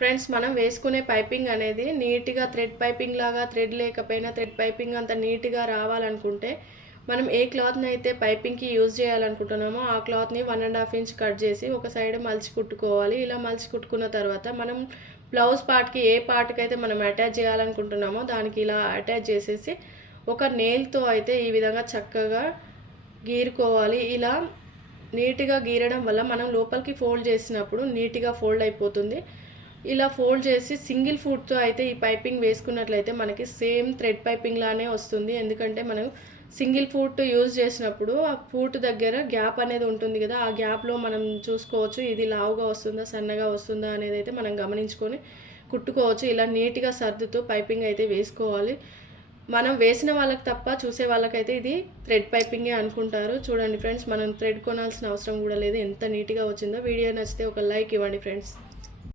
Friends మనం వేసుకునే piping అనేది నీట్గా థ్రెడ్ పైపింగ్ లాగా థ్రెడ్ లేకపోయినా థ్రెడ్ పైపింగ్ అంత నీట్గా రావాలనుకుంటే మనం ఏ క్లాత్ని అయితే పైపింగ్కి యూజ్ చేయాలనుకుంటున్నామో ఆ క్లాత్ని 1.5 ఇంచ్ కట్ చేసి ఒక సైడ్ మలిచి కుట్టుకోవాలి. ఇలా మలిచి కుట్టుకున్న తర్వాత మనం బ్లౌజ్ పార్ట్కి ఏ పార్ట్కి అయితే మనం అటాచ్ చేయాలనుకుంటున్నామో దానికి ఇలా అటాచ్ చేసేసి ఒక నెయిల్తో అయితే ఈ విధంగా చక్కగా గీరుకోవాలి. ఇలా నీట్గా గీరడం వల్ల మనం లోపలికి ఫోల్డ్ చేసినప్పుడు నీట్గా ఫోల్డ్ అయిపోతుంది. ఇలా ఫోల్డ్ చేసి సింగిల్ ఫుట్తో అయితే ఈ పైపింగ్ వేసుకున్నట్లయితే మనకి సేమ్ థ్రెడ్ పైపింగ్ లానే వస్తుంది. ఎందుకంటే మనం సింగిల్ ఫుట్ యూజ్ చేసినప్పుడు ఆ ఫుట్ దగ్గర గ్యాప్ అనేది ఉంటుంది కదా, ఆ గ్యాప్లో మనం చూసుకోవచ్చు ఇది లావుగా వస్తుందా సన్నగా వస్తుందా అనేది అయితే మనం గమనించుకొని కుట్టుకోవచ్చు. ఇలా నీట్గా సర్దుతూ పైపింగ్ అయితే వేసుకోవాలి. మనం వేసిన వాళ్ళకి తప్ప చూసే వాళ్ళకైతే ఇది థ్రెడ్ పైపింగే అనుకుంటారు. చూడండి ఫ్రెండ్స్, మనం థ్రెడ్ కొనాల్సిన అవసరం కూడా లేదు. ఎంత నీట్గా వచ్చిందో. వీడియో నచ్చితే ఒక లైక్ ఇవ్వండి ఫ్రెండ్స్.